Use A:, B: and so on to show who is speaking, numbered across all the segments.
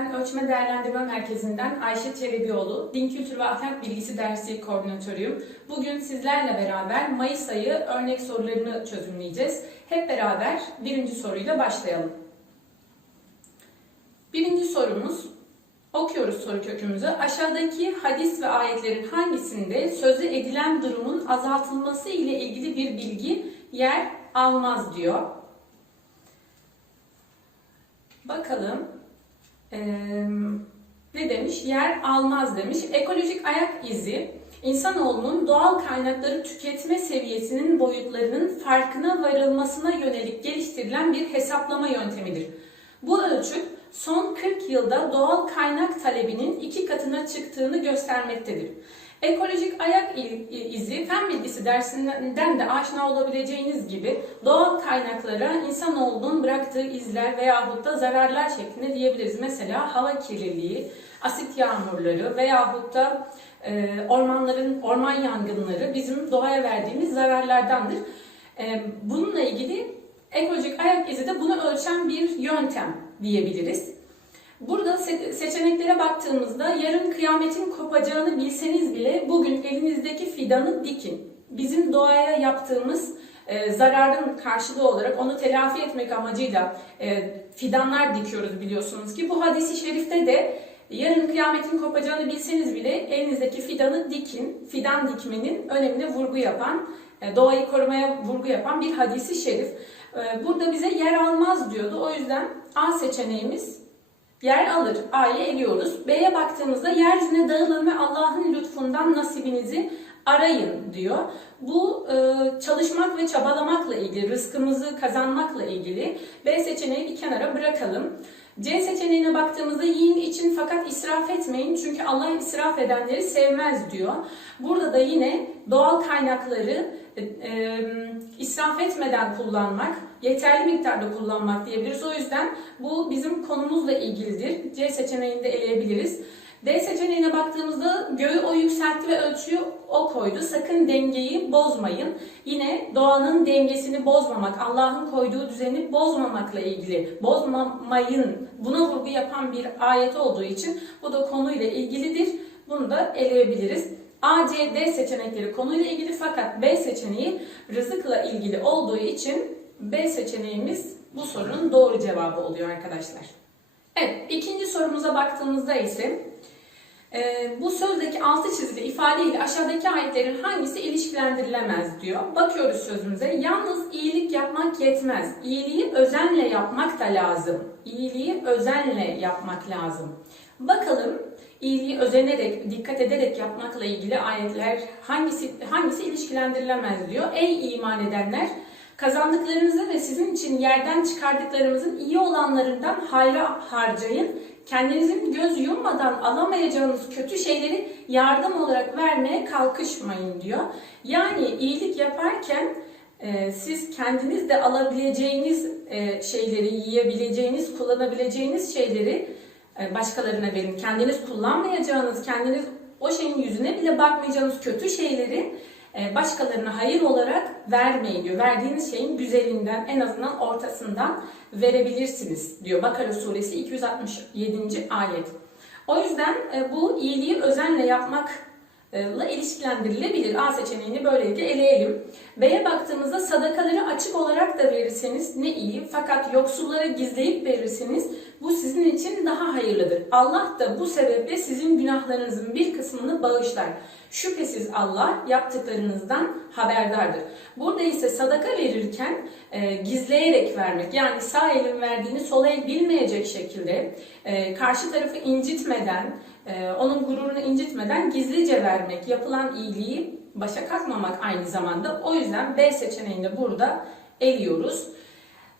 A: Ben Ölçme Değerlendirme Merkezi'nden Ayşe Çelebioğlu, Din Kültürü ve Ahlak Bilgisi Dersi Koordinatörüyüm. Bugün sizlerle beraber Mayıs ayı örnek sorularını çözümleyeceğiz. Hep beraber birinci soruyla başlayalım. Birinci sorumuz, okuyoruz soru kökümüzü. Aşağıdaki hadis ve ayetlerin hangisinde sözü edilen durumun azaltılması ile ilgili bir bilgi yer almaz diyor. Bakalım. Ee, ne demiş? Yer almaz demiş. Ekolojik ayak izi insanoğlunun doğal kaynakları tüketme seviyesinin boyutlarının farkına varılmasına yönelik geliştirilen bir hesaplama yöntemidir. Bu ölçüt son 40 yılda doğal kaynak talebinin iki katına çıktığını göstermektedir. Ekolojik ayak izi fen bilgisi dersinden de aşina olabileceğiniz gibi doğal kaynaklara insanoğlunun bıraktığı izler veyahut da zararlar şeklinde diyebiliriz. Mesela hava kirliliği, asit yağmurları veyahut da e, ormanların orman yangınları bizim doğaya verdiğimiz zararlardandır. E, bununla ilgili ekolojik ayak izi de bunu ölçen bir yöntem diyebiliriz. Burada seçeneklere baktığımızda yarın kıyametin kopacağını bilseniz bile bugün elinizdeki fidanı dikin. Bizim doğaya yaptığımız e, zararın karşılığı olarak onu telafi etmek amacıyla e, fidanlar dikiyoruz biliyorsunuz ki. Bu hadisi şerifte de yarın kıyametin kopacağını bilseniz bile elinizdeki fidanı dikin. Fidan dikmenin önemine vurgu yapan, e, doğayı korumaya vurgu yapan bir hadisi şerif. E, burada bize yer almaz diyordu. O yüzden A seçeneğimiz yer alır. A'yı eliyoruz. B'ye baktığımızda yeryüzüne dağılın ve Allah'ın lütfundan nasibinizi arayın diyor. Bu e, çalışmak ve çabalamakla ilgili, rızkımızı kazanmakla ilgili. B seçeneği bir kenara bırakalım. C seçeneğine baktığımızda yiyin için fakat israf etmeyin çünkü Allah israf edenleri sevmez diyor. Burada da yine doğal kaynakları e, e, israf etmeden kullanmak, yeterli miktarda kullanmak diyebiliriz. O yüzden bu bizim konumuzla ilgilidir. C seçeneğini de eleyebiliriz. D seçeneğine baktığımızda göğü o yükseltti ve ölçüyü o koydu. Sakın dengeyi bozmayın. Yine doğanın dengesini bozmamak, Allah'ın koyduğu düzeni bozmamakla ilgili. Bozmamayın. Buna vurgu yapan bir ayet olduğu için bu da konuyla ilgilidir. Bunu da eleyebiliriz. A, C, D seçenekleri konuyla ilgili fakat B seçeneği rızıkla ilgili olduğu için B seçeneğimiz bu sorunun doğru cevabı oluyor arkadaşlar. Evet, ikinci sorumuza baktığımızda ise e, bu sözdeki altı çizili ifade ile aşağıdaki ayetlerin hangisi ilişkilendirilemez diyor. Bakıyoruz sözümüze. Yalnız iyilik yapmak yetmez. İyiliği özenle yapmak da lazım. İyiliği özenle yapmak lazım. Bakalım iyiliği özenerek, dikkat ederek yapmakla ilgili ayetler hangisi hangisi ilişkilendirilemez diyor. Ey iman edenler! Kazandıklarınızı ve sizin için yerden çıkardıklarımızın iyi olanlarından hayra harcayın. Kendinizin göz yummadan alamayacağınız kötü şeyleri yardım olarak vermeye kalkışmayın diyor. Yani iyilik yaparken e, siz kendiniz de alabileceğiniz e, şeyleri, yiyebileceğiniz, kullanabileceğiniz şeyleri e, başkalarına verin. Kendiniz kullanmayacağınız, kendiniz o şeyin yüzüne bile bakmayacağınız kötü şeyleri başkalarına hayır olarak vermeyin diyor. Verdiğiniz şeyin güzelinden en azından ortasından verebilirsiniz diyor. Bakara suresi 267. ayet. O yüzden e, bu iyiliği özenle yapmak ile ilişkilendirilebilir. A seçeneğini böylelikle eleyelim. B'ye baktığımızda sadakaları açık olarak da verirseniz ne iyi fakat yoksullara gizleyip verirseniz bu sizin için daha hayırlıdır. Allah da bu sebeple sizin günahlarınızın bir kısmını bağışlar. Şüphesiz Allah yaptıklarınızdan haberdardır. Burada ise sadaka verirken e, gizleyerek vermek yani sağ elin verdiğini sol el bilmeyecek şekilde e, karşı tarafı incitmeden, e, onun gururunu incitmeden gizlice vermek, yapılan iyiliği başa kalkmamak aynı zamanda. O yüzden B seçeneğini burada eliyoruz.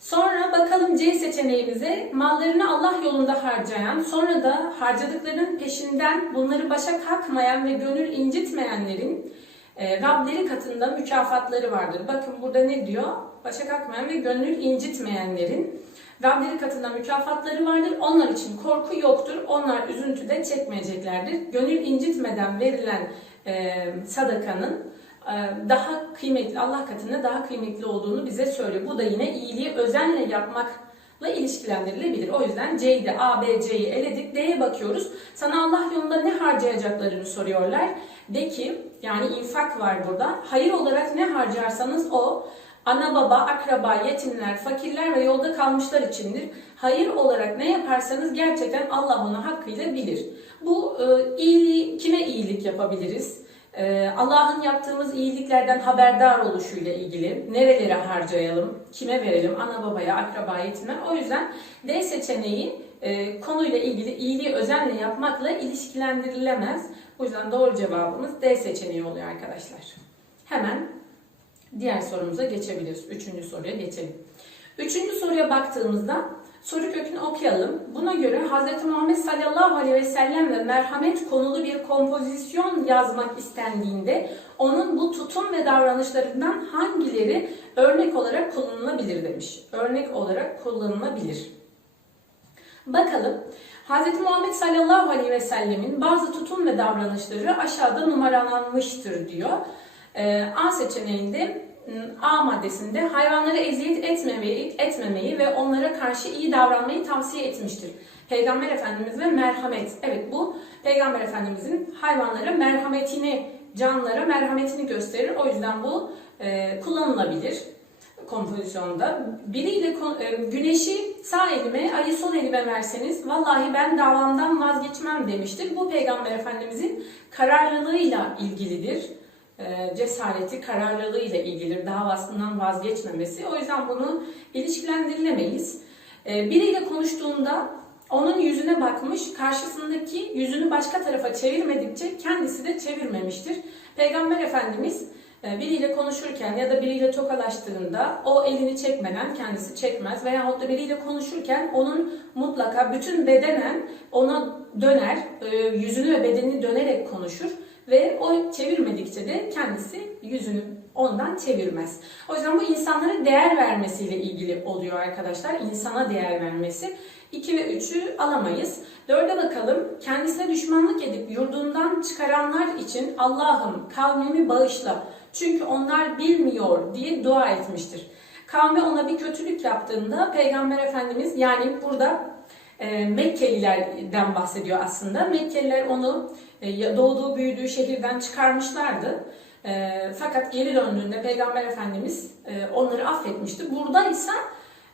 A: Sonra bakalım C seçeneğimize mallarını Allah yolunda harcayan, sonra da harcadıklarının peşinden bunları başa kalkmayan ve gönül incitmeyenlerin e, Rableri katında mükafatları vardır. Bakın burada ne diyor? Başa kalkmayan ve gönül incitmeyenlerin Rableri katında mükafatları vardır. Onlar için korku yoktur. Onlar üzüntü de çekmeyeceklerdir. Gönül incitmeden verilen e, sadakanın daha kıymetli, Allah katında daha kıymetli olduğunu bize söylüyor. Bu da yine iyiliği özenle yapmak ilişkilendirilebilir. O yüzden C'de A, B, C'yi eledik. D'ye bakıyoruz. Sana Allah yolunda ne harcayacaklarını soruyorlar. De ki yani infak var burada. Hayır olarak ne harcarsanız o ana baba, akraba, yetimler, fakirler ve yolda kalmışlar içindir. Hayır olarak ne yaparsanız gerçekten Allah onu hakkıyla bilir. Bu e, iyiliği, kime iyilik yapabiliriz? E, Allah'ın yaptığımız iyiliklerden haberdar oluşuyla ilgili nerelere harcayalım, kime verelim, ana babaya, akraba, yetimler. O yüzden D seçeneği e, konuyla ilgili iyiliği özenle yapmakla ilişkilendirilemez. O yüzden doğru cevabımız D seçeneği oluyor arkadaşlar. Hemen diğer sorumuza geçebiliriz. Üçüncü soruya geçelim. Üçüncü soruya baktığımızda soru kökünü okuyalım. Buna göre Hz. Muhammed sallallahu aleyhi ve sellem ve merhamet konulu bir kompozisyon yazmak istendiğinde onun bu tutum ve davranışlarından hangileri örnek olarak kullanılabilir demiş. Örnek olarak kullanılabilir. Bakalım. Hz. Muhammed sallallahu aleyhi ve sellemin bazı tutum ve davranışları aşağıda numaralanmıştır diyor. Ee, A seçeneğinde A maddesinde hayvanlara eziyet etmemeyi, etmemeyi ve onlara karşı iyi davranmayı tavsiye etmiştir. Peygamber Efendimiz ve merhamet. Evet bu Peygamber Efendimizin hayvanlara merhametini, canlara merhametini gösterir. O yüzden bu e, kullanılabilir kompozisyonda. Biriyle e, güneşi sağ elime, ayı sol elime verseniz vallahi ben davamdan vazgeçmem demiştir. Bu Peygamber Efendimizin kararlılığıyla ilgilidir. E, cesareti, kararlılığıyla ilgilidir. Davasından vazgeçmemesi. O yüzden bunu ilişkilendirilemeyiz. E, biriyle konuştuğunda onun yüzüne bakmış, karşısındaki yüzünü başka tarafa çevirmedikçe kendisi de çevirmemiştir. Peygamber Efendimiz biriyle konuşurken ya da biriyle tokalaştığında o elini çekmeden kendisi çekmez veyahut da biriyle konuşurken onun mutlaka bütün bedenen ona döner, yüzünü ve bedenini dönerek konuşur ve o çevirmedikçe de kendisi yüzünü ondan çevirmez. O yüzden bu insanlara değer vermesiyle ilgili oluyor arkadaşlar. İnsana değer vermesi. 2 ve 3'ü alamayız. 4'e bakalım. Kendisine düşmanlık edip yurdundan çıkaranlar için Allah'ım kavmimi bağışla. Çünkü onlar bilmiyor diye dua etmiştir. Kavmi ona bir kötülük yaptığında Peygamber Efendimiz yani burada e, Mekkelilerden bahsediyor aslında. Mekkeliler onu e, doğduğu büyüdüğü şehirden çıkarmışlardı. E, fakat geri döndüğünde Peygamber Efendimiz e, onları affetmişti. Burada ise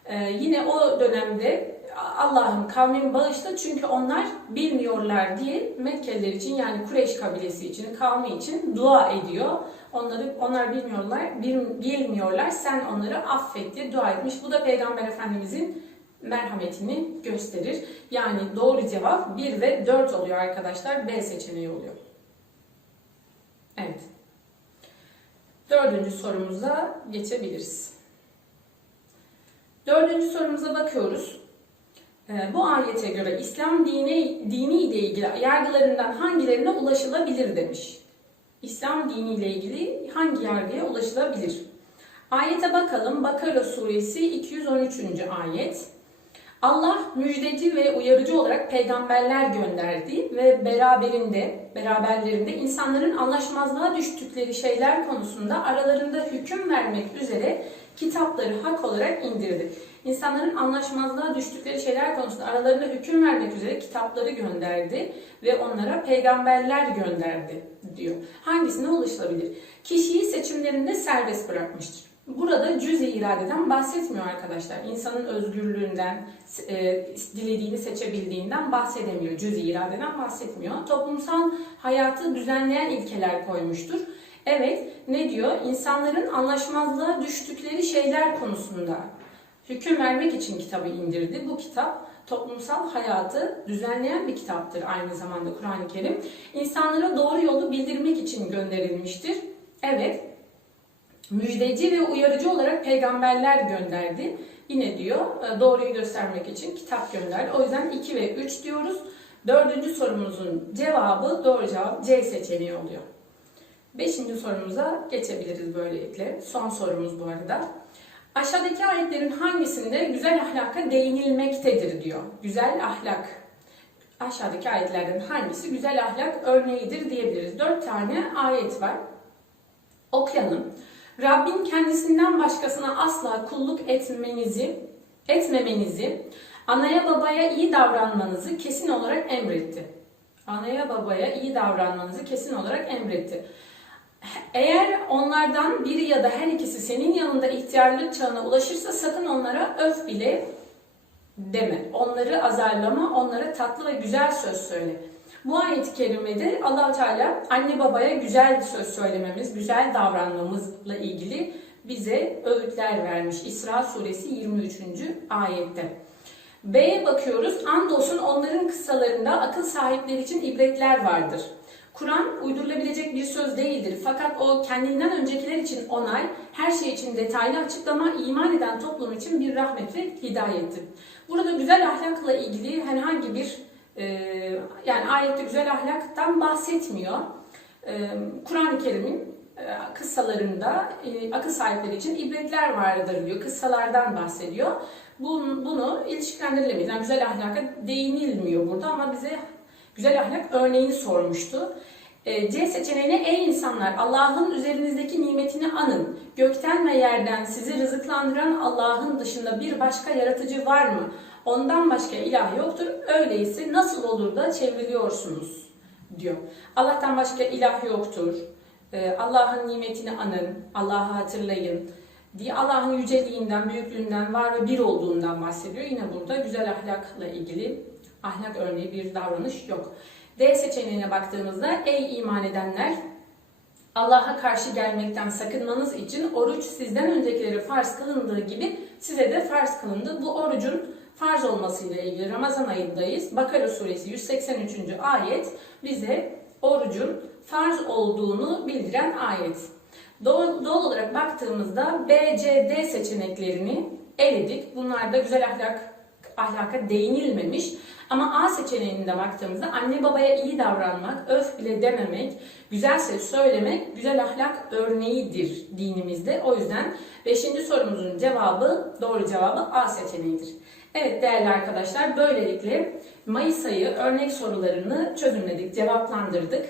A: e, yine o dönemde Allah'ım kavmimi bağışla çünkü onlar bilmiyorlar diye Mekkeliler için yani Kureyş kabilesi için, kavmi için dua ediyor. Onları onlar bilmiyorlar, bilmiyorlar. Sen onları affet diye dua etmiş. Bu da Peygamber Efendimizin merhametini gösterir. Yani doğru cevap 1 ve 4 oluyor arkadaşlar. B seçeneği oluyor. Evet. Dördüncü sorumuza geçebiliriz. Dördüncü sorumuza bakıyoruz. Ee, bu ayete göre İslam dini, dini ile ilgili yargılarından hangilerine ulaşılabilir demiş. İslam dini ile ilgili hangi yargıya ulaşılabilir? Ayete bakalım. Bakara suresi 213. ayet. Allah müjdeci ve uyarıcı olarak peygamberler gönderdi ve beraberinde, beraberlerinde insanların anlaşmazlığa düştükleri şeyler konusunda aralarında hüküm vermek üzere kitapları hak olarak indirdi. İnsanların anlaşmazlığa düştükleri şeyler konusunda aralarında hüküm vermek üzere kitapları gönderdi ve onlara peygamberler gönderdi diyor. Hangisine ulaşılabilir? Kişiyi seçimlerinde serbest bırakmıştır. Burada cüz-i iradeden bahsetmiyor arkadaşlar. İnsanın özgürlüğünden, e, dilediğini seçebildiğinden bahsedemiyor. Cüz-i iradeden bahsetmiyor. Toplumsal hayatı düzenleyen ilkeler koymuştur. Evet, ne diyor? İnsanların anlaşmazlığa düştükleri şeyler konusunda hüküm vermek için kitabı indirdi. Bu kitap toplumsal hayatı düzenleyen bir kitaptır aynı zamanda Kur'an-ı Kerim. İnsanlara doğru yolu bildirmek için gönderilmiştir. Evet, müjdeci ve uyarıcı olarak peygamberler gönderdi. Yine diyor e, doğruyu göstermek için kitap gönderdi. O yüzden 2 ve 3 diyoruz. Dördüncü sorumuzun cevabı doğru cevap C seçeneği oluyor. Beşinci sorumuza geçebiliriz böylelikle. Son sorumuz bu arada. Aşağıdaki ayetlerin hangisinde güzel ahlaka değinilmektedir diyor. Güzel ahlak. Aşağıdaki ayetlerden hangisi güzel ahlak örneğidir diyebiliriz. Dört tane ayet var. Okuyalım. Rabbin kendisinden başkasına asla kulluk etmenizi etmemenizi, anaya babaya iyi davranmanızı kesin olarak emretti. Anaya babaya iyi davranmanızı kesin olarak emretti. Eğer onlardan biri ya da her ikisi senin yanında ihtiyarlık çağına ulaşırsa sakın onlara öf bile deme. Onları azarlama, onlara tatlı ve güzel söz söyle. Bu ayet-i kerimede allah Teala anne babaya güzel söz söylememiz, güzel davranmamızla ilgili bize öğütler vermiş. İsra suresi 23. ayette. B'ye bakıyoruz. Andolsun onların kıssalarında akıl sahipleri için ibretler vardır. Kur'an uydurulabilecek bir söz değildir. Fakat o kendinden öncekiler için onay, her şey için detaylı açıklama, iman eden toplum için bir rahmet ve hidayettir. Burada güzel ahlakla ilgili herhangi bir yani ayette güzel ahlaktan bahsetmiyor. E, Kur'an-ı Kerim'in e, kıssalarında e, akıl sahipleri için ibretler vardır diyor. Kıssalardan bahsediyor. Bunu, bunu ilişkilendirilemeyiz. Yani güzel ahlaka değinilmiyor burada ama bize güzel ahlak örneğini sormuştu. E, C seçeneğine ey insanlar Allah'ın üzerinizdeki nimetini anın. Gökten ve yerden sizi rızıklandıran Allah'ın dışında bir başka yaratıcı var mı? Ondan başka ilah yoktur. Öyleyse nasıl olur da çevriliyorsunuz diyor. Allah'tan başka ilah yoktur. E, Allah'ın nimetini anın. Allah'ı hatırlayın diye Allah'ın yüceliğinden, büyüklüğünden, var ve bir olduğundan bahsediyor. Yine burada güzel ahlakla ilgili ahlak örneği bir davranış yok. D seçeneğine baktığımızda ey iman edenler Allah'a karşı gelmekten sakınmanız için oruç sizden öncekileri farz kılındığı gibi size de farz kılındı. Bu orucun farz olmasıyla ilgili Ramazan ayındayız. Bakara suresi 183. ayet bize orucun farz olduğunu bildiren ayet. Doğal, olarak baktığımızda B, C, D seçeneklerini eledik. Bunlarda güzel ahlak ahlaka değinilmemiş. Ama A seçeneğinde baktığımızda anne babaya iyi davranmak, öf bile dememek, güzel söz söylemek güzel ahlak örneğidir dinimizde. O yüzden 5. sorumuzun cevabı, doğru cevabı A seçeneğidir. Evet değerli arkadaşlar böylelikle Mayıs ayı örnek sorularını çözümledik, cevaplandırdık.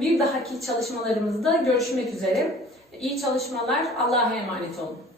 A: Bir dahaki çalışmalarımızda görüşmek üzere. İyi çalışmalar, Allah'a emanet olun.